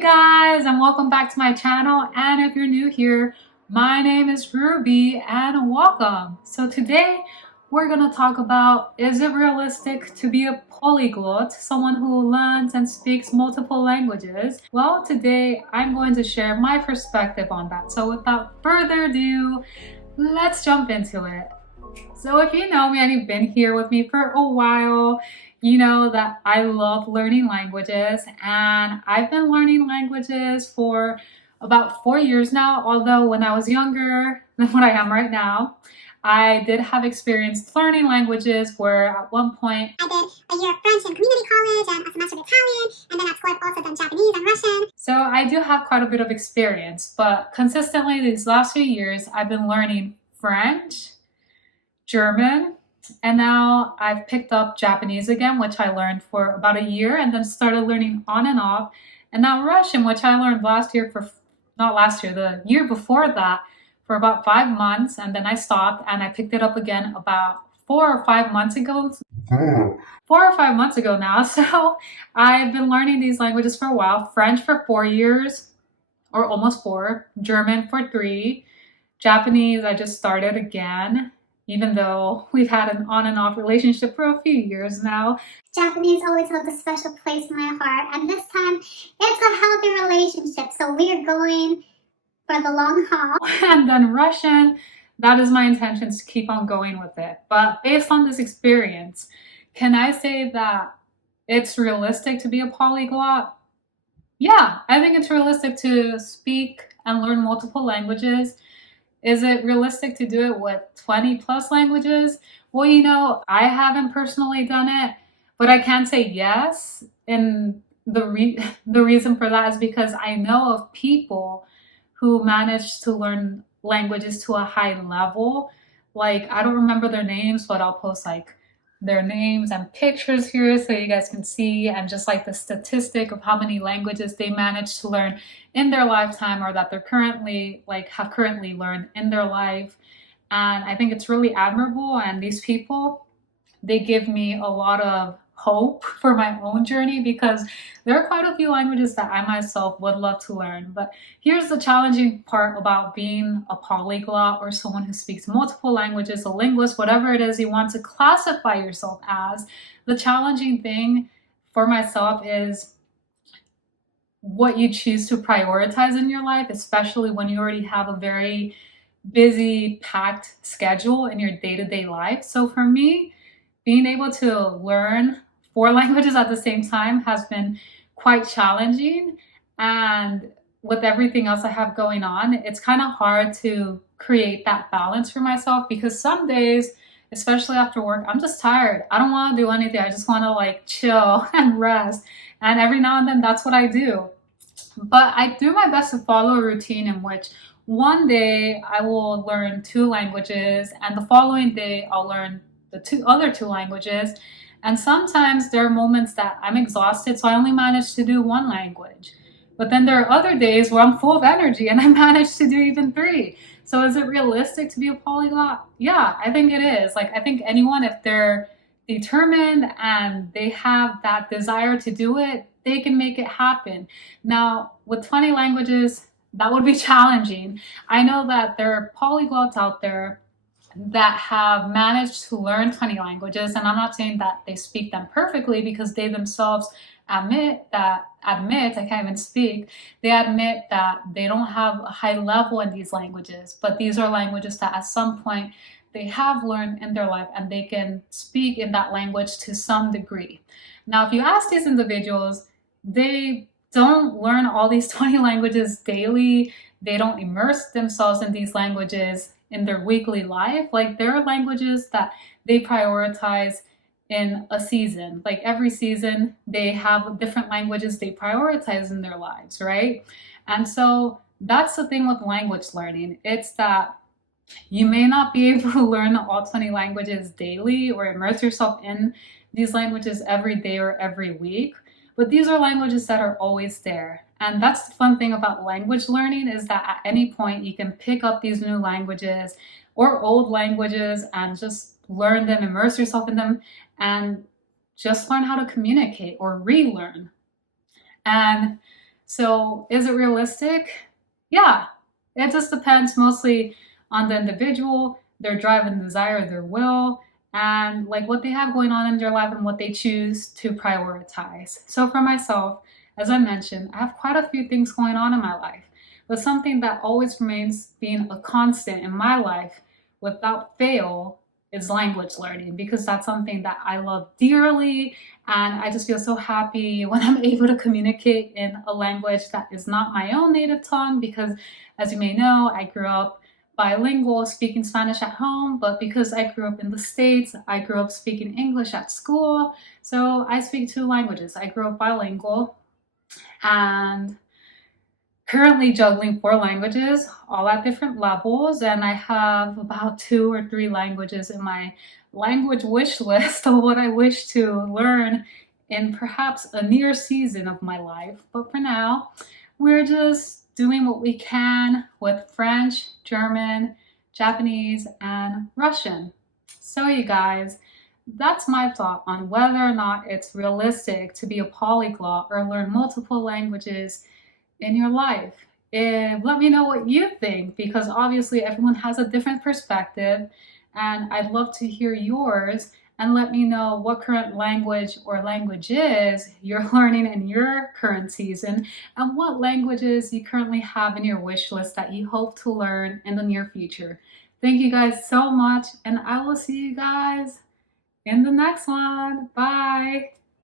Guys, and welcome back to my channel. And if you're new here, my name is Ruby and welcome. So today we're going to talk about, is it realistic to be a polyglot, someone who learns and speaks multiple languages? Well, today I'm going to share my perspective on that. So without further ado, let's jump into it. So if you know me and you've been here with me for a while, you know that I love learning languages, and I've been learning languages for about 4 years now, although when I was younger than what I am right now, I did have experience learning languages where at one point I did a year of French in community college and a semester of Italian, and then at school I've also done Japanese and Russian. So I do have quite a bit of experience, but consistently these last few years I've been learning French, German, and now I've picked up Japanese again, which I learned for about a year and then started learning on and off. And now Russian, which I learned the year before that for about 5 months. And then I stopped and I picked it up again about 4 or 5 months ago. 4 or 5 months ago now. So I've been learning these languages for a while. French for 4 years or almost four, German for 3, Japanese I just started again, even though we've had an on and off relationship for a few years now. Japanese always held a special place in my heart, and this time it's a healthy relationship, so we're going for the long haul. And then Russian, that is my intention to keep on going with it. But based on this experience, can I say that it's realistic to be a polyglot? Yeah, I think it's realistic to speak and learn multiple languages. Is it realistic to do it with 20 plus languages? Well, you know, I haven't personally done it, but I can say yes. And the reason for that is because I know of people who managed to learn languages to a high level. Like, I don't remember their names, but I'll post like their names and pictures here so you guys can see, and just like the statistic of how many languages they managed to learn in their lifetime, or that they're currently have currently learned in their life. And I think it's really admirable, and these people, they give me a lot of hope for my own journey, because there are quite a few languages that I myself would love to learn. But here's the challenging part about being a polyglot, or someone who speaks multiple languages, a linguist, whatever it is you want to classify yourself as. The challenging thing for myself is what you choose to prioritize in your life, especially when you already have a very busy, packed schedule in your day-to-day life. So for me, being able to learn 4 languages at the same time has been quite challenging. And with everything else I have going on, it's kind of hard to create that balance for myself, because some days, especially after work, I'm just tired. I don't want to do anything. I just want to like chill and rest. And every now and then that's what I do. But I do my best to follow a routine in which one day I will learn 2 languages, and the following day I'll learn the other two languages. And sometimes there are moments that I'm exhausted, so I only manage to do 1 language. But then there are other days where I'm full of energy and I manage to do even 3. So is it realistic to be a polyglot? Yeah, I think it is. Like, I think anyone, if they're determined and they have that desire to do it, they can make it happen. Now, with 20 languages, that would be challenging. I know that there are polyglots out there that have managed to learn 20 languages, and I'm not saying that they speak them perfectly, because they themselves admit, I can't even speak, they admit that they don't have a high level in these languages, but these are languages that at some point they have learned in their life, and they can speak in that language to some degree. Now, if you ask these individuals, they don't learn all these 20 languages daily. They don't immerse themselves in these languages in their weekly life. Like, there are languages that they prioritize in a season. Like, every season they have different languages they prioritize in their lives, right? And so that's the thing with language learning. It's that you may not be able to learn all 20 languages daily or immerse yourself in these languages every day or every week, but these are languages that are always there. And that's the fun thing about language learning, is that at any point you can pick up these new languages or old languages and just learn them, immerse yourself in them, and just learn how to communicate or relearn. And So is it realistic? Yeah, it just depends mostly on the individual, their drive and desire, their will, and like what they have going on in their life and what they choose to prioritize. So for myself, as I mentioned, I have quite a few things going on in my life, but something that always remains being a constant in my life without fail is language learning, because that's something that I love dearly, and I just feel so happy when I'm able to communicate in a language that is not my own native tongue. Because, as you may know, I grew up bilingual, speaking Spanish at home, but because I grew up in the States, I grew up speaking English at school. So I speak two languages. I grew up bilingual and currently juggling four languages, all at different levels, and I have about 2 or 3 languages in my language wish list of what I wish to learn in perhaps a near season of my life. But for now, we're just doing what we can with French, German, Japanese, and Russian. So, you guys, that's my thought on whether or not it's realistic to be a polyglot or learn multiple languages in your life. And let me know what you think, because obviously everyone has a different perspective, and I'd love to hear yours. And let me know what current language or languages you're learning in your current season, and what languages you currently have in your wish list that you hope to learn in the near future. Thank you guys so much, and I will see you guys in the next one. Bye.